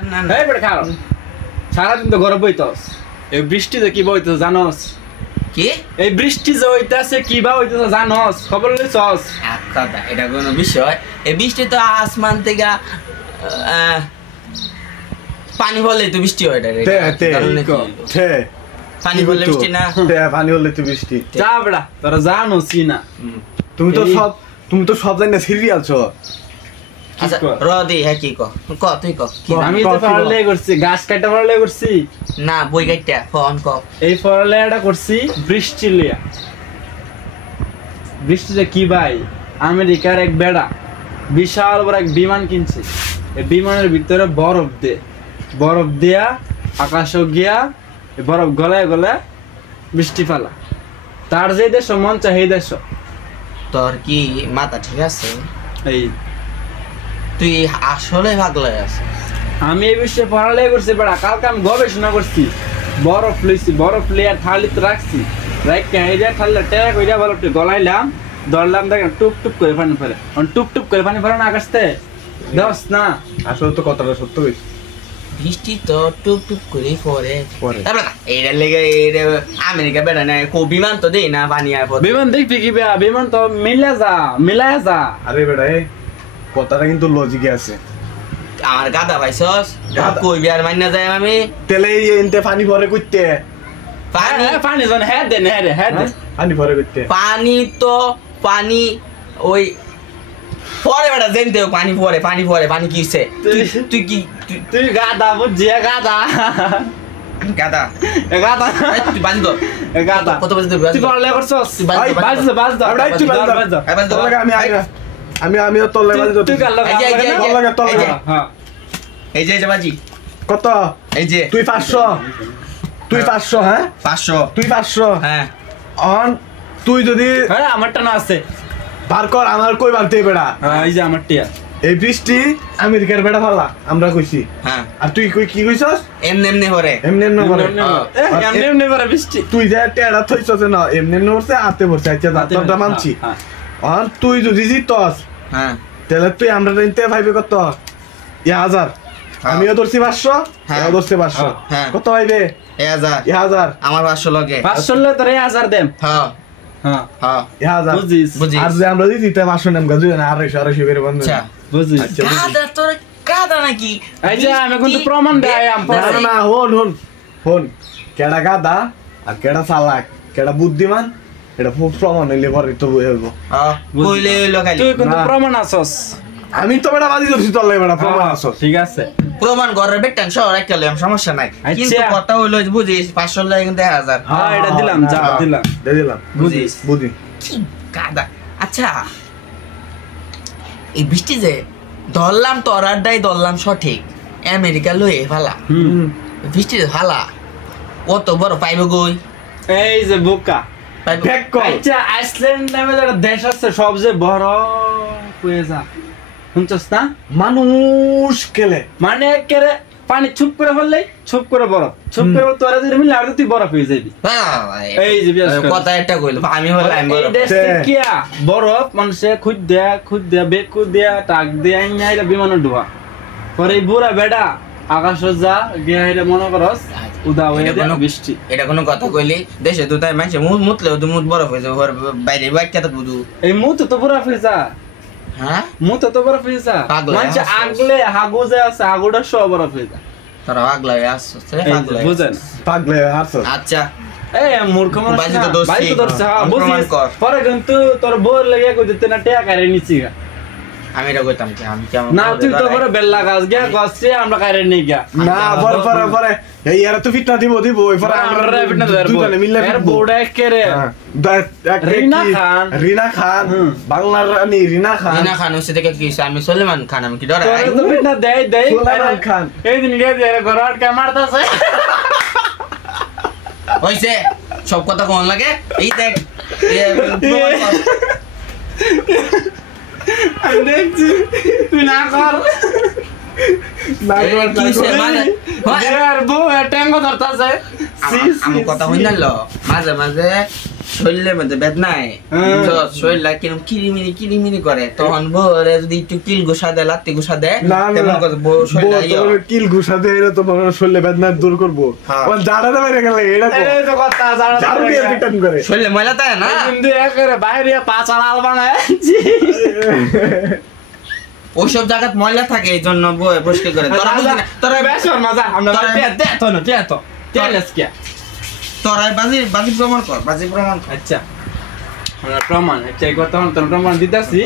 এই বেটা খাও সারাদিন তো ঘরে বইতস এই বৃষ্টিতে কি বইতস জানোস কি এই বৃষ্টি যে হইতাছে কি বা হইতাছে জানোস খবর লইছস কথা এটা কোনো বিষয় এই বৃষ্টি তো আসমান থেকে পানি হলে তো বৃষ্টি হয় পানি হলে বৃষ্টি না পানি হলে তো বৃষ্টি যা বেটা তোরা জানোস না তুমি তো সব জানি না সিরিয়াল ছো আচ্ছা রদি হ্যাঁ কি ক তুই ক আমি তো পড়ালেখা করছি গাছ কাটা পড়ালেখা করছি না বই কাটটা ফোন ক এই পড়ালেখাটা করছি বৃষ্টি লিয়া বৃষ্টিতে কি ভাই আমেরিকার এক বেড়া বিশাল বড় এক বিমান কিনছে এই বিমানের ভিতরে বরফ দিয়া আকাশও গিয়া বরফ গলায় গলায় বৃষ্টি ফেলা তার যে দেশ মন চাই এই দেশ তোর কি মাথা ঠিক আছে এই তুই আসলে পাগলা আছে আমি এই বিষয়ে পড়ালেখা করছি বেড়া কালকে আমি গবেষণা করছি বরফ লইছি বরফ লিয়ার থালিতে রাখছি থাললে টেক হইয়া বরফটি গলাইলাম দরলাম দেখেন টুপ টুপ করে পানি ফেলে টুপ টুপ করে পানি ফেলে না আকাশতে দশ না আসলে তো কথাটা সত্য হয়েছে বৃষ্টি তো টুপ টুপ করে পরে এইটার লেগে আমেরিকা বেড়া না বিমান তো দেই না পানি আর বিমান দেখবি কি বিমান তো মিলায় যা আরে বেড়া কথাটা কিন্তু লজিকে আছে আমার গাদা পাইছস কই বিয়ার মাইনা যায় আমি তেলে এনতে পানি ভরে কইতে পানি জন হ্যাঁ দে পানি ভরে কইতে পানি ওই পরে বেটা জেনতে পানি পানি কি হইছে তুই গাদা বুঝিয়া গাদা তুই বাঁধ কত বাজে তুই পড়ালেখা করছস বাজ আমিও তোলে বাজি তুই গাল হ্যাঁ এই যে বাজি কত এই যে তুই 500 হ্যাঁ 500 তুই 500 হ্যাঁ অন তুই যদি হ্যাঁ আমারটা না আছে বার কর আমার কই বানতে বেড়া এই যে আমার টিয়া এই বৃষ্টি আমেরিকার বেড়া ফালা আমরা কইছি হ্যাঁ আর তুই কই কি কইছস এমনি হরে এমনি পরে বৃষ্টি তুই যে টেড়া থইছস না এমনি নরছে আতে বসে আচ্ছা দাঁতটা মানছি আর তুই যদি জিতস হ্যাঁ তাহলে তুই আমরা নিতে ভাইবে কত 1000 আমিও ধরছি 500 হ্যাঁ ধরছি 500 কত ভাইবে 1000 আমার 500 লাগে 500 লে তোরে 1000 দেম হ্যাঁ হ্যাঁ হ্যাঁ 1000 বুঝিস আর যে আমরা দিতে 500 নাম গাজু না 250 করে বন্ধ আচ্ছা বুঝিস গাদা তোর গাদা নাকি এই যে আমি কিন্তু প্রমাণ দেই না হন কেডা গাদা আর কেডা চালাক কেডা বুদ্ধিমান এটা খুব প্রমাণ হইলে পরে তো হইব কইলে হইলো খালি তুই কিন্তু প্রমাণ আছস আমি তো বেটা বাজি ধরছি তোর লাগে বেটা প্রমাণ আছস ঠিক আছে প্রমাণ ঘরের বেটান শহর রাখলে সমস্যা নাই কিন্তু কথা হইলো বুঝিস 500 লাগে কিন্তু 1000 হ্যাঁ এটা দিলাম যা দিলাম বুঝিস বুঝি কি গাদা আচ্ছা এই বৃষ্টি যে ধরলাম তোরারটাই ধরলাম সঠিক আমেরিকা লয়ে ফালা বৃষ্টি ফালা কত বড় পাইব গই এই যে বোকা আচ্ছা আইসল্যান্ড নামে একটা দেশ আছে সবচেয়ে বড় কুয়েজা শুনছস না মানুষ কেলে মানে কেরে পানি ছুপ করে ফেললেই ছুপ করে বরফ ছুপ করে তোরা যদি মিলে আর তুই বরফ হয়ে যাবি এই যে কথা একটা কইল আমি হল আমি এই দেশ কিয়া বরফ মানুষে খুদ দেয়া বেকু দেয়া টাক দেয়া আইনা বিমানে ডুবা পরে বুড়া বেডা আকাশ যা গিয়া এটা মনে করস উদা হয়ে যায় বৃষ্টি এটা কোনো কথা কইলি দেশে তো তাই মানুষ মুতলেও তো মুত বরফ হয়ে যাবে বাইরে বাইরে তো বুঝু এই মুত তো বরফ হয়ে যা হ্যাঁ মুত তো বরফ হয়ে যা মানুষ আগলে হাগু যে আছে হাগুটা সব বরফ হয়ে যা তারা আগলে আসছে বুঝেন পাগলে আসছে আচ্ছা এই মূর্খ মানুষ বাজি তো দোষী বুঝিস পরে কিন্তু তোর বোর লেগে কই দিতে না টাকা কারে নিছি আমি এটা কইতাম কি আমি কেমন না তুই তো বড় বেল্লা গাছ গিয়া গছে আমরা কারে নেই গিয়া না পরে এই এরা তো ফিটনা দিব ওই পরে আমরা ফিটনা ধরবো দুজনে মিলে এর বোড়া কেরে রিনা খান বাংলার রানী রিনা খান হচ্ছে দেখে কি আমি সুলেমান খান আমি কি ডর তোরে তো ফিটনা দেই সুলেমান খান এই দিন গিয়ে এর ঘর আটকে মারতাছে হইছে সব কথা কোন লাগে এই দেখ আমি দেখছি তুই না কর না কিসে মানে আর বউ ট্যাঙ্গো ধরতাছে আমার কথা হই না মাঝে মাঝে শরীরের মধ্যে বেদনায় শরীরটা কিরম কিরিমিনি করে তখন বউরে যদি একটু কিল ঘুষা দেয় লাত্তি ঘুষা দেয় তেমন কথা বউ শরীরটা কিল ঘুষা দিয়ে এটা তোমার শরীরে বেদনা দূর করবো জাড়াতে বাইরে গেলে এটা তো কথা ঝাড়ু দিয়ে রিটার্ন করে শরীরে ময়লা তাই না কিন্তু একেবারে বাইরে পাঁচা লাল বানায় ওইসব জায়গায় ময়লা থাকে এই জন্য বউ পরিষ্কার করে তোরা বেশ মজা আমরা দেখতো না তোরাই বাজি প্রমাণ কর আচ্ছা আমরা প্রমাণ আচ্ছা এই কথা প্রমাণ দিতেছি